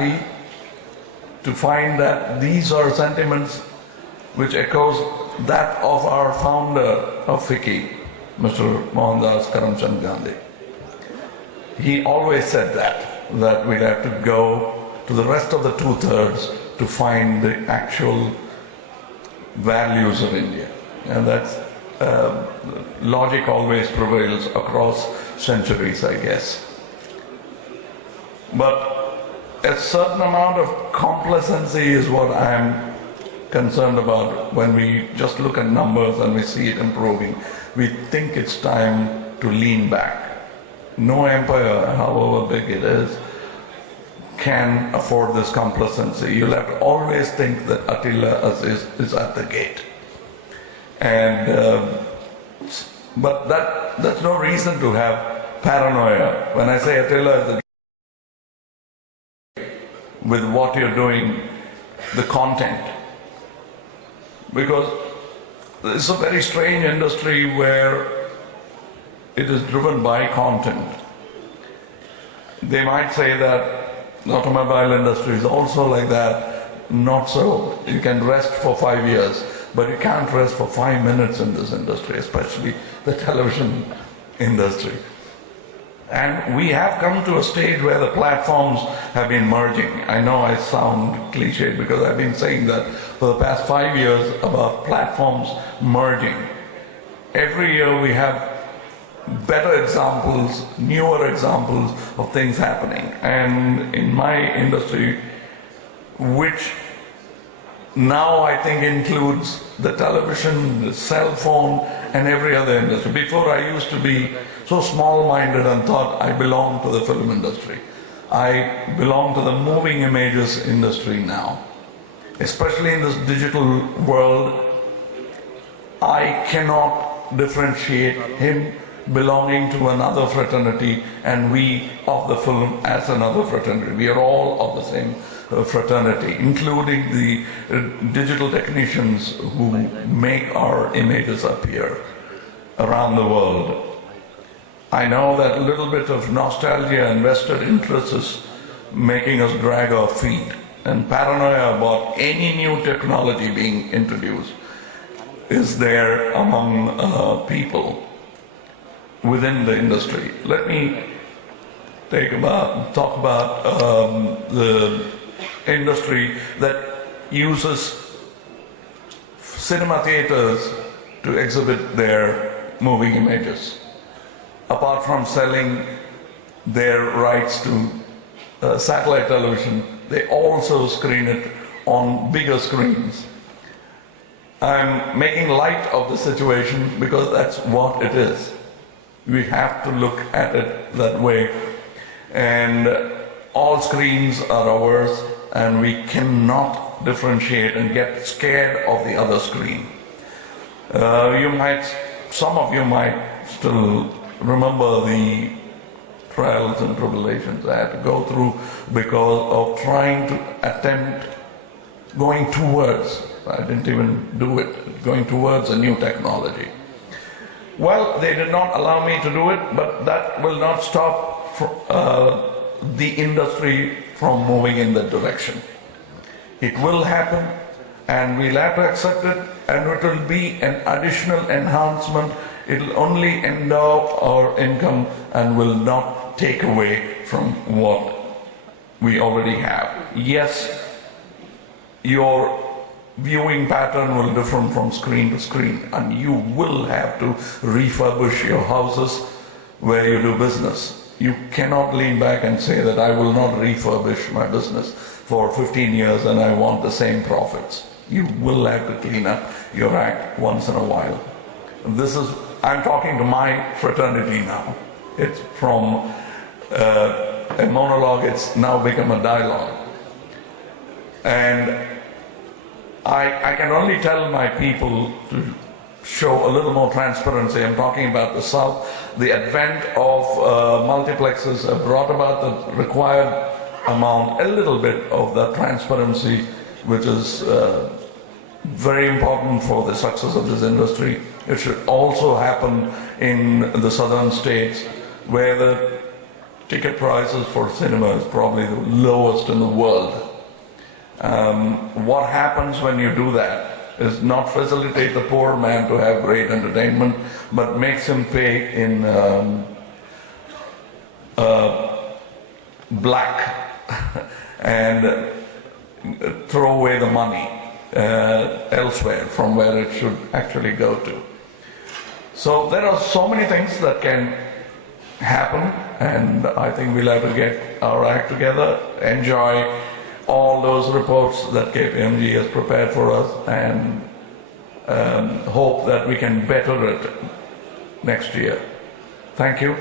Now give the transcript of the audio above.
happy to find that these are sentiments which echoes that of our founder of FICCI, Mr. Mohandas Karamchand Gandhi. He always said that we'd have to go to the rest of the two-thirds to find the actual values of India. And that's logic always prevails across centuries, I guess. But a certain amount of complacency is what I'm concerned about when we just look at numbers and we see it improving. We think it's time to lean back. No empire, however big it is, can afford this complacency. You'll have to always think that Attila is at the gate. And but that's no reason to have paranoia. When I say Attila is the gate, with what you're doing, the content. Because it's a very strange industry where it is driven by content. They might say that the automobile industry is also like that. Not so. You can rest for 5 years. but you can't rest for 5 minutes in this industry, especially the television industry. And we have come to a stage where the platforms have been merging. I know I sound cliched because I've been saying that for the past 5 years about platforms merging. Every year we have better examples, newer examples of things happening. And in my industry, which now I think includes the television, the cell phone, and every other industry. Before I used to be so small-minded and thought I belonged to the film industry. I belong to the moving images industry now. Especially in this digital world, I cannot differentiate him belonging to another fraternity and we of the film as another fraternity. We are all of the same fraternity, including the digital technicians who make our images appear around the world. I know that a little bit of nostalgia and vested interest is making us drag our feet, and paranoia about any new technology being introduced is there among people within the industry. Let me talk about the industry that uses cinema theaters to exhibit their moving images. Apart from selling their rights to satellite television, they also screen it on bigger screens. I'm making light of the situation because that's what it is. We have to look at it that way. And all screens are ours, and we cannot differentiate and get scared of the other screen. Some of you might still remember the trials and tribulations I had to go through because of trying to attempt going towards, I didn't even do it, going towards a new technology. Well, they did not allow me to do it, but that will not stop the industry from moving in that direction. It will happen, and we'll have to accept it, and it will be an additional enhancement. It will only endow our income and will not take away from what we already have. Yes, your viewing pattern will differ from screen to screen, and you will have to refurbish your houses where you do business. You cannot lean back and say that I will not refurbish my business for 15 years and I want the same profits. You will have to clean up your act once in a while. I'm talking to my fraternity now. It's from a monologue, it's now become a dialogue. And I can only tell my people to show a little more transparency. I'm talking about the South. The advent of multiplexes have brought about the required amount, a little bit of that transparency, which is very important for the success of this industry. It should also happen in the southern states where the ticket prices for cinema is probably the lowest in the world. What happens when you do that is not facilitate the poor man to have great entertainment, but makes him pay in black and throw away the money elsewhere from where it should actually go to. So there are so many things that can happen, and I think we'll have to get our act together, enjoy all those reports that KPMG has prepared for us, and hope that we can better it next year. Thank you.